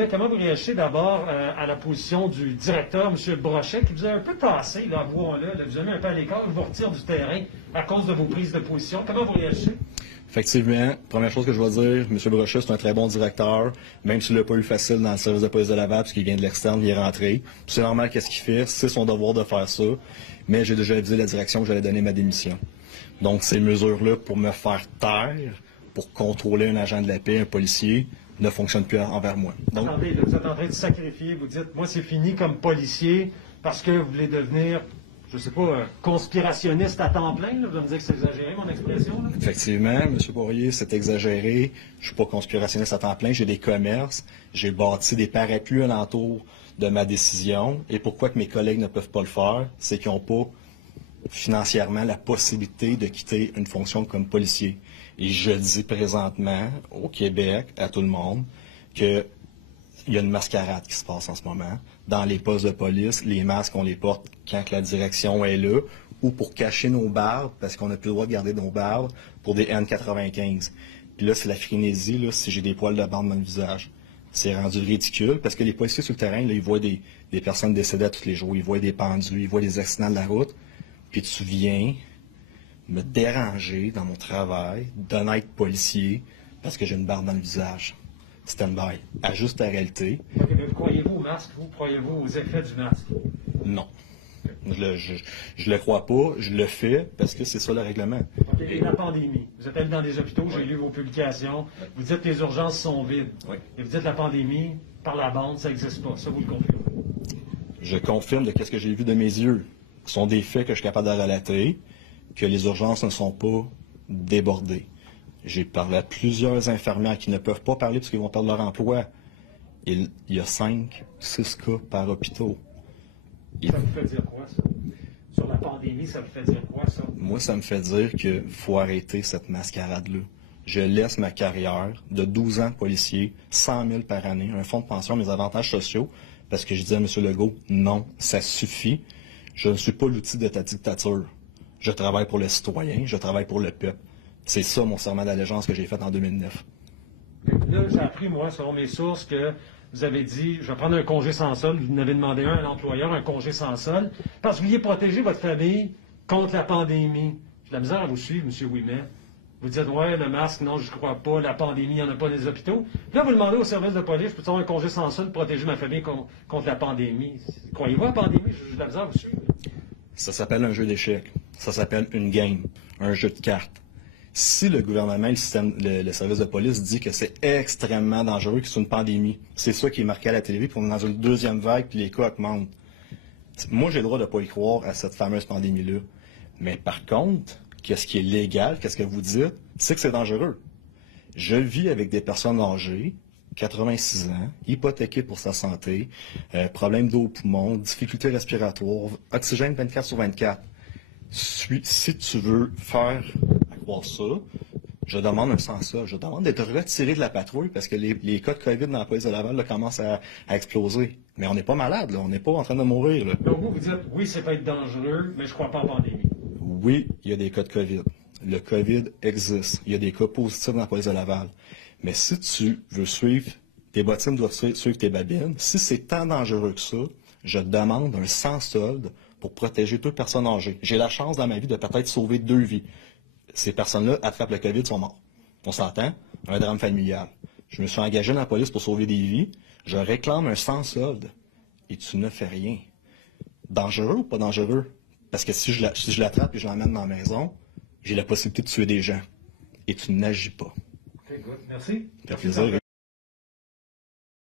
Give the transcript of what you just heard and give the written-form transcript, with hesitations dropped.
Mais comment vous réagissez d'abord à la position du directeur, M. Brochet, qui vous a un peu tassé, là, avouons-le, vous a mis un peu à l'écart, il vous retire du terrain à cause de vos prises de position. Comment vous réagissez? Effectivement, première chose que je vais dire, M. Brochet, c'est un très bon directeur, même s'il n'a pas eu facile dans le service de police de Laval, parce qu'il vient de l'externe, il est rentré. C'est normal qu'est-ce qu'il fait, c'est son devoir de faire ça, mais j'ai déjà avisé la direction que j'allais donner ma démission. Donc, ces mesures-là, pour me faire taire, pour contrôler un agent de la paix, un policier, ne fonctionnent plus envers moi. Donc, attendez, là, vous êtes en train de sacrifier, vous dites, moi c'est fini comme policier, parce que vous voulez devenir, je ne sais pas, conspirationniste à temps plein, là. Vous allez me dire que c'est exagéré, mon expression, là? Effectivement, M. Poirier, c'est exagéré. Je suis pas conspirationniste à temps plein. J'ai des commerces. J'ai bâti des parapluies alentour de ma décision. Et pourquoi que mes collègues ne peuvent pas le faire? C'est qu'ils n'ont pas financièrement la possibilité de quitter une fonction comme policier. Et je dis présentement au Québec, à tout le monde, qu'il y a une mascarade qui se passe en ce moment. Dans les postes de police, les masques, on les porte quand la direction est là, ou pour cacher nos barbes, parce qu'on n'a plus le droit de garder nos barbes, pour des N95. Puis là, c'est la frénésie, là, si j'ai des poils de barbe dans le visage. C'est rendu ridicule, parce que les policiers sur le terrain, là, ils voient des personnes décédées tous les jours, ils voient des pendus, ils voient des accidents de la route, puis tu viens me déranger dans mon travail d'honnête policier, parce que j'ai une barbe dans le visage. Stand-by. Ajuste ta réalité. Okay, mais vous croyez-vous au masque? Vous croyez-vous aux effets du masque? Non. Je le crois pas, je le fais parce que c'est ça le règlement. OK, et la pandémie. Vous êtes allé dans des hôpitaux, j'ai lu vos publications. Vous dites que les urgences sont vides. Oui. Et vous dites que la pandémie, par la bande, ça n'existe pas. Ça, vous le confirmez? Je confirme de ce que j'ai vu de mes yeux. Ce sont des faits que je suis capable de relater, que les urgences ne sont pas débordées. J'ai parlé à plusieurs infirmières qui ne peuvent pas parler parce qu'ils vont perdre leur emploi. Il y a 5, 6 cas par hôpital. Ça vous fait dire quoi, ça? Sur la pandémie, ça vous fait dire quoi, ça? Moi, ça me fait dire qu'il faut arrêter cette mascarade-là. Je laisse ma carrière de 12 ans de policier, 100 000 par année, un fonds de pension, mes avantages sociaux, parce que je dis à M. Legault, non, ça suffit. Je ne suis pas l'outil de ta dictature. Je travaille pour le citoyen, je travaille pour le peuple. C'est ça mon serment d'allégeance que j'ai fait en 2009. Là, j'ai appris, moi, selon mes sources, que vous avez dit, je vais prendre un congé sans solde. Vous en avez demandé un à l'employeur, un congé sans solde, parce que vous vouliez protéger votre famille contre la pandémie. J'ai de la misère à vous suivre, M. Ouimet. Vous dites, ouais, le masque, non, je ne crois pas, la pandémie, il n'y en a pas dans les hôpitaux. Puis là, vous demandez au service de police, peux-tu avoir un congé sans solde pour protéger ma famille contre la pandémie? Croyez-vous à la pandémie? J'ai de la misère à vous suivre. Ça s'appelle un jeu d'échecs. Ça s'appelle une game, un jeu de cartes. Si le gouvernement, le service de police dit que c'est extrêmement dangereux, que c'est une pandémie, c'est ça qui est marqué à la télé, puis on est dans une deuxième vague, puis les cas augmentent. Moi, j'ai le droit de ne pas y croire à cette fameuse pandémie-là. Mais par contre, qu'est-ce qui est légal, qu'est-ce que vous dites, c'est que c'est dangereux. Je vis avec des personnes âgées, 86 ans, hypothéquées pour sa santé, problèmes d'eau au poumon, difficultés respiratoires, oxygène 24/24. Si tu veux faire croire ça, je demande un sans-sol. Je demande d'être retiré de la patrouille parce que les cas de COVID dans la police de Laval là, commencent à exploser. Mais on n'est pas malade, là. On n'est pas en train de mourir. Là. Donc vous dites, oui, c'est peut être dangereux, mais je ne crois pas en pandémie. Oui, il y a des cas de COVID. Le COVID existe. Il y a des cas positifs dans la police de Laval. Mais si tu veux suivre, tes bottines doivent suivre tes babines. Si c'est tant dangereux que ça, je demande un sans-solde pour protéger toute personne âgée. J'ai la chance dans ma vie de peut-être sauver 2 vies. Ces personnes-là attrapent le COVID, sont morts. On s'entend? Un drame familial. Je me suis engagé dans la police pour sauver des vies. Je réclame un sans-solde. Et tu ne fais rien. Dangereux ou pas dangereux? Parce que si je l'attrape et je l'emmène dans la maison, j'ai la possibilité de tuer des gens. Et tu n'agis pas. Okay, good. Merci. Ça fait plaisir.